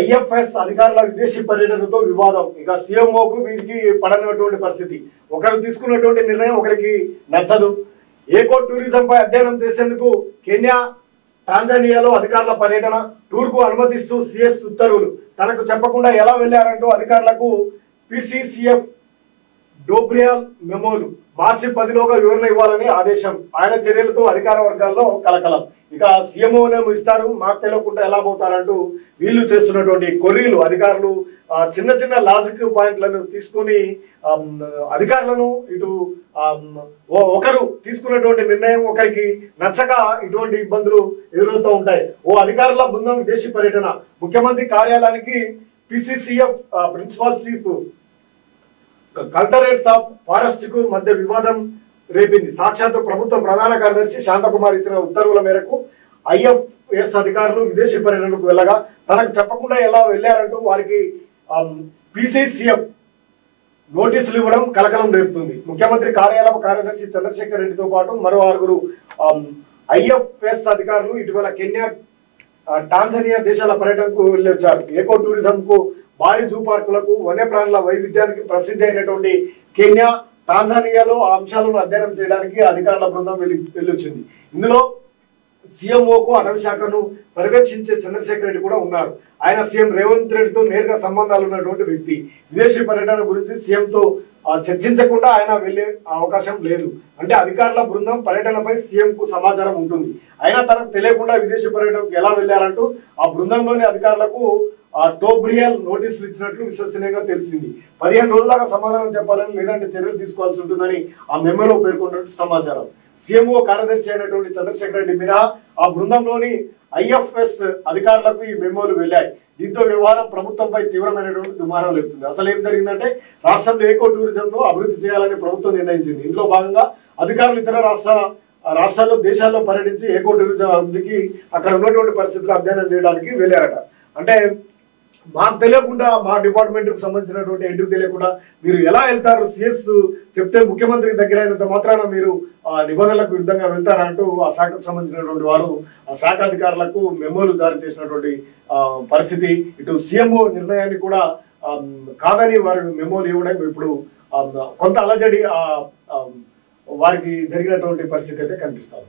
IFS అధికారుల విదేశీ పర్యటనతో వివాదం. ఇక సీఎంఓకు వీరికి పడనటువంటి పరిస్థితి. ఒకరు తీసుకున్నటువంటి నిర్ణయం ఒకరికి నచ్చదు. ఏకో టూరిజం పై అధ్యయనం చేసేందుకు కెన్యా, టాంజానియాలో అధికారుల పర్యటన, టూర్కు అనుమతిస్తూ సిఎస్ ఉత్తర్వులు. తనకు చెప్పకుండా ఎలా వెళ్లారంటూ అధికారులకు పిసిసిఎఫ్ డోబ్రియాల్ మెమోలు. మార్చి 10లోగా వివరణ ఇవ్వాలని ఆదేశం. ఆయన చర్యలతో అధికార వర్గాల్లో కలకలం. ఇక సీఎంఓనేమో ఇస్తారు, మాకు తెలియకుండా ఎలా పోతారంటూ వీళ్ళు చేస్తున్నటువంటి కొర్రీలు. అధికారులు చిన్న చిన్న లాజిక్ పాయింట్లను తీసుకొని అధికారులను ఇటు ఒకరు తీసుకున్నటువంటి నిర్ణయం ఒకరికి నచ్చక ఇటువంటి ఇబ్బందులు ఎదురవుతూ ఉంటాయి. ఓ అధికారుల బృందం విదేశీ పర్యటన. ముఖ్యమంత్రి కార్యాలయానికి PCCF principal chief collectorates of forest కు మధ్య వివాదం రేపింది. సాక్షాత్తు ప్రభుత్వ ప్రధాన కార్యదర్శి శాంతకుమార్ ఇచ్చిన ఉత్తర్వుల మేరకు ఐఎఫ్ఎస్ అధికారులు విదేశీ పర్యటనకు వెళ్ళగా తనకు చెప్పకుండా ఎలా వెళ్లారంటూ వారికి పిసిసిఎఫ్ నోటీసులు ఇవ్వడం కలకలం రేపుతుంది. ముఖ్యమంత్రి కార్యాలయ కార్యదర్శి చంద్రశేఖర్ రెడ్డితో పాటు మరో 6 ఐఎఫ్ఎస్ అధికారులు ఇటీవల కెన్యా, టాంజానియా దేశాల పర్యటనకు వెళ్ళి వచ్చారు. ఏకో టూరిజం కు, భారీ జూ పార్కులకు, వన్యప్రాణుల వైవిధ్యానికి ప్రసిద్ధి అయినటువంటి కెన్యా, టాంజానియాలో ఆ అంశాలను అధ్యయనం చేయడానికి అధికారుల బృందం వెళ్ళొచ్చింది. ఇందులో సీఎంఓకు అటవీ శాఖను పర్యవేక్షించే చంద్రశేఖర్ రెడ్డి కూడా ఉన్నారు. ఆయన సీఎం రేవంత్ రెడ్డితో నేరుగా సంబంధాలు ఉన్నటువంటి వ్యక్తి. విదేశీ పర్యటన గురించి సీఎంతో చర్చించకుండా ఆయన వెళ్లే అవకాశం లేదు. అంటే అధికారుల బృందం పర్యటనపై సీఎం కు సమాచారం ఉంటుంది. అయినా తనకు తెలియకుండా విదేశీ పర్యటనకు ఎలా వెళ్లారంటూ ఆ బృందంలోని అధికారులకు టోబ్రియల్ నోటీసులు ఇచ్చినట్లు విశ్వసనీయంగా తెలిసింది. 15 రోజులుగా సమాధానం చెప్పాలని, లేదంటే చర్యలు తీసుకోవాల్సి ఉంటుందని ఆ మెమోలో పేర్కొన్నట్టు సమాచారం. సీఎంఓ కార్యదర్శి అయినటువంటి చంద్రశేఖర్ రెడ్డి మినహా ఆ బృందంలోని ఐఎఫ్ఎస్ అధికారులకు ఈ మెమోలు వెళ్ళాయి. దీంతో వ్యవహారం ప్రభుత్వంపై తీవ్రమైనటువంటి దుమారం లేపుతుంది. అసలు ఏం జరిగిందంటే, రాష్ట్రంలో ఏకో టూరిజంను అభివృద్ధి చేయాలని ప్రభుత్వం నిర్ణయించింది. ఇందులో భాగంగా అధికారులు ఇతర రాష్ట్రాల్లో, దేశాల్లో పర్యటించి ఏకో టూరిజం అభివృద్ధికి అక్కడ ఉన్నటువంటి పరిస్థితులు అధ్యయనం చేయడానికి వెళ్ళారట. అంటే మాకు తెలియకుండా, మా డిపార్ట్మెంట్ కు సంబంధించినటువంటి హెడ్కు తెలియకుండా మీరు ఎలా వెళ్తారు? సిఎస్ చెప్తే ముఖ్యమంత్రికి దగ్గర అయినంత మాత్రాన మీరు నిబంధనలకు విరుద్ధంగా వెళ్తారంటూ ఆ శాఖకు సంబంధించినటువంటి వారు ఆ శాఖ అధికారులకు మెమోలు జారీ చేసినటువంటి పరిస్థితి. ఇటు సీఎంఓ నిర్ణయాన్ని కూడా కాదని వారి మెమోలు ఇవ్వడం ఇప్పుడు కొంత అలజడి వారికి జరిగినటువంటి పరిస్థితి అయితే కనిపిస్తారు.